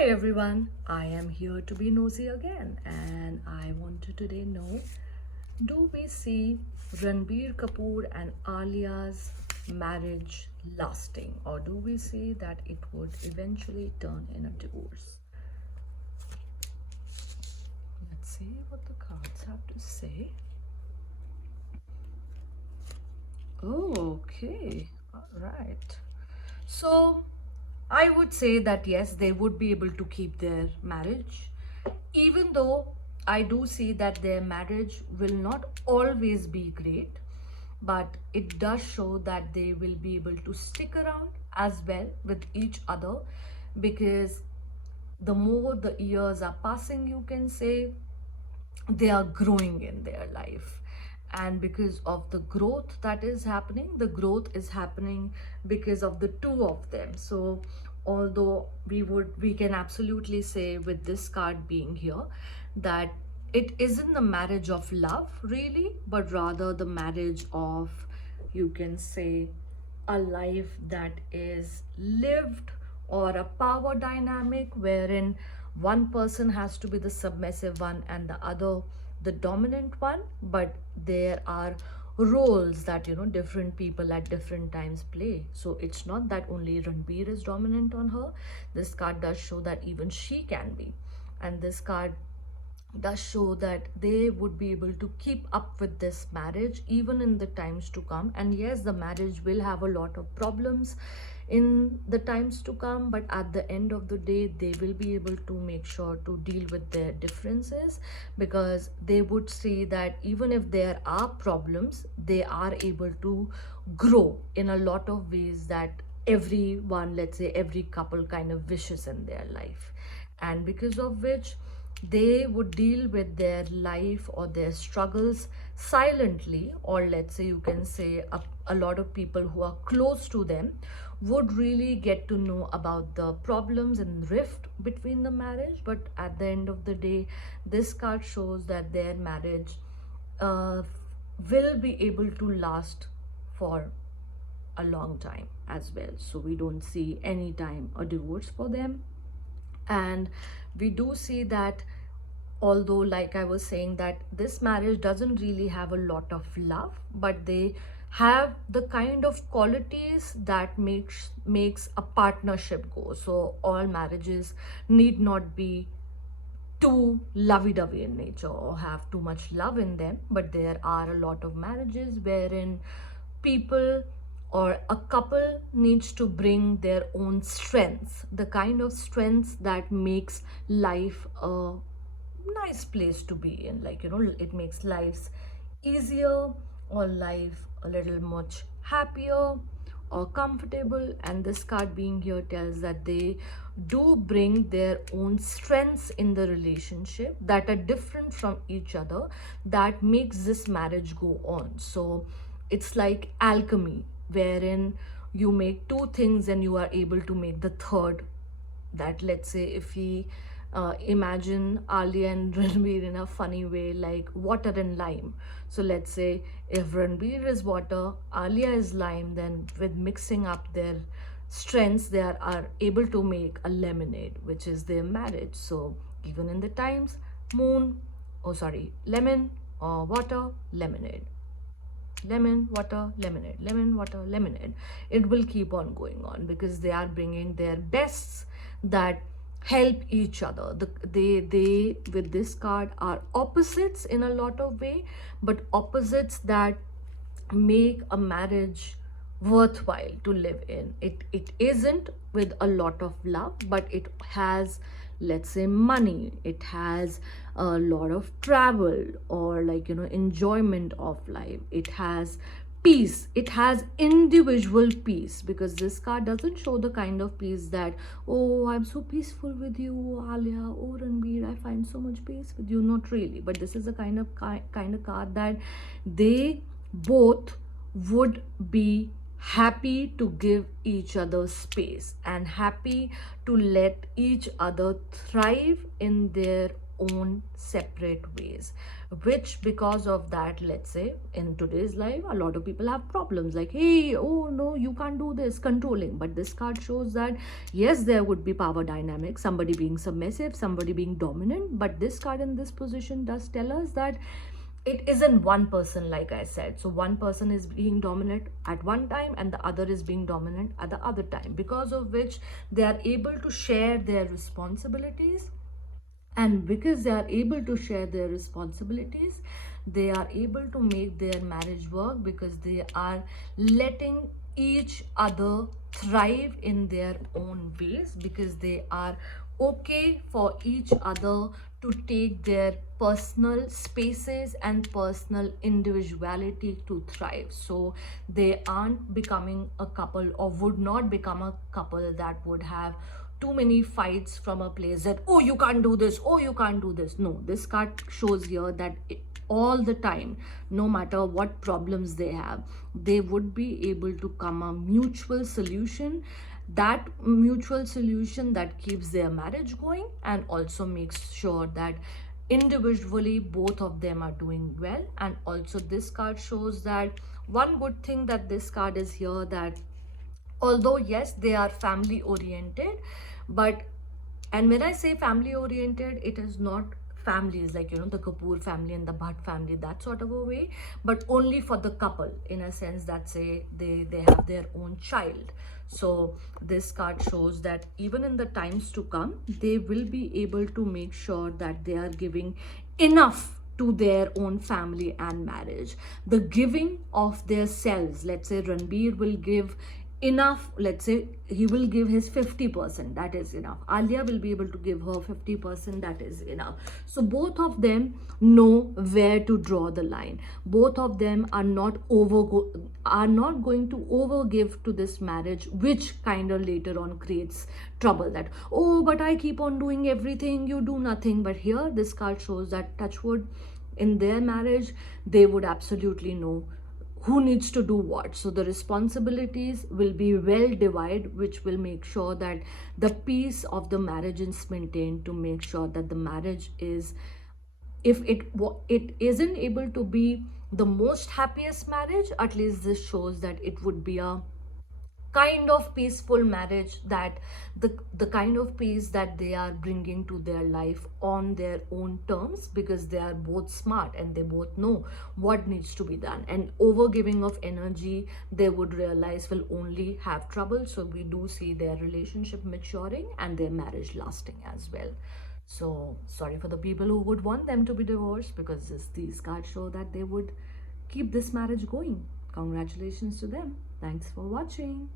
Hi everyone, I am here to be nosy again and I want to today know, do we see Ranbir Kapoor and Alia's marriage lasting, or do we see that it would eventually turn in a divorce? Let's see what the cards have to say. Oh, okay. All right. So I would say that yes, they would be able to keep their marriage, even though I do see that their marriage will not always be great, but it does show that they will be able to stick around as well with each other, because the more the years are passing, you can say, they are growing in their life. And because of the growth that is happening, the growth is happening because of the two of them. So although we can absolutely say with this card being here that it isn't the marriage of love really, but rather the marriage of, you can say, a life that is lived, or a power dynamic wherein one person has to be the submissive one and the other the dominant one. But there are roles that different people at different times play. So it's not that only Ranbir is dominant on her. This card does show that even she can be, and this card does show that they would be able to keep up with this marriage even in the times to come. And yes, the marriage will have a lot of problems in the times to come, but at the end of the day they will be able to make sure to deal with their differences, because they would see that even if there are problems, they are able to grow in a lot of ways that everyone, let's say every couple, kind of wishes in their life. And because of which they would deal with their life or their struggles silently, or let's say you can say a lot of people who are close to them would really get to know about the problems and rift between the marriage. But at the end of the day, this card shows that their marriage uh, will be able to last for a long time as well. So we don't see any time a divorce for them. And we do see that, although like I was saying, that this marriage doesn't really have a lot of love, but they have the kind of qualities that makes a partnership go. So all marriages need not be too lovey-dovey in nature or have too much love in them, but there are a lot of marriages wherein people or a couple needs to bring their own strengths, the kind of strengths that makes life a nice place to be in. Like, it makes lives easier, or life a little much happier or comfortable. And this card being here tells that they do bring their own strengths in the relationship that are different from each other, that makes this marriage go on. So it's like alchemy, wherein you make two things and you are able to make the third. That, let's say, if we imagine Alia and Ranbir in a funny way, like water and lime. So let's say if Ranbir is water, Alia is lime, then with mixing up their strengths, they are able to make a lemonade, which is their marriage. So even in the times, lemon or water, lemonade, lemon, water, lemonade, lemon, water, lemonade. It will keep on going on because they are bringing their bests that help each other. They with this card are opposites in a lot of way, but opposites that make a marriage worthwhile to live in. It isn't with a lot of love, but it has, let's say, money, it has a lot of travel, or like enjoyment of life, it has peace, it has individual peace. Because this card doesn't show the kind of peace that, oh, I'm so peaceful with you, Alia, oh, Ranbir, I find so much peace with you. Not really, but this is a kind of card that they both would be happy to give each other space and happy to let each other thrive in their own separate ways, which because of that, let's say in today's life, a lot of people have problems like, hey, oh no, you can't do this, controlling. But this card shows that yes, there would be power dynamics, somebody being submissive, somebody being dominant, but this card in this position does tell us that it isn't one person, like I said. So one person is being dominant at one time and the other is being dominant at the other time, because of which they are able to share their responsibilities. And because they are able to share their responsibilities, they are able to make their marriage work, because they are letting each other thrive in their own ways, because they are okay for each other to take their personal spaces and personal individuality to thrive. So they aren't becoming a couple, or would not become a couple that would have too many fights from a place that, oh, you can't do this, oh, you can't do this. No, this card shows here that all the time, no matter what problems they have, they would be able to come a mutual solution, that mutual solution that keeps their marriage going and also makes sure that individually both of them are doing well. And also this card shows that one good thing that this card is here, that although yes, they are family oriented, but, and when I say family oriented, it is not families like, the Kapoor family and the Bhatt family, that sort of a way, but only for the couple, in a sense that say they have their own child. So this card shows that even in the times to come, they will be able to make sure that they are giving enough to their own family and marriage. The giving of their selves, let's say Ranbir will give enough, let's say he will give his 50%, that is enough. Alia will be able to give her 50%, that is enough. So both of them know where to draw the line. Both of them are not going to overgive to this marriage, which kind of later on creates trouble, that, oh, but I keep on doing everything, you do nothing. But here this card shows that, touchwood, in their marriage they would absolutely know who needs to do what. So the responsibilities will be well divided, which will make sure that the peace of the marriage is maintained, to make sure that the marriage is, if it isn't able to be the most happiest marriage, at least this shows that it would be a kind of peaceful marriage, that the kind of peace that they are bringing to their life on their own terms, because they are both smart and they both know what needs to be done. And overgiving of energy, they would realize, will only have trouble. So we do see their relationship maturing and their marriage lasting as well. So sorry for the people who would want them to be divorced, because these cards show that they would keep this marriage going. Congratulations to them. Thanks for watching.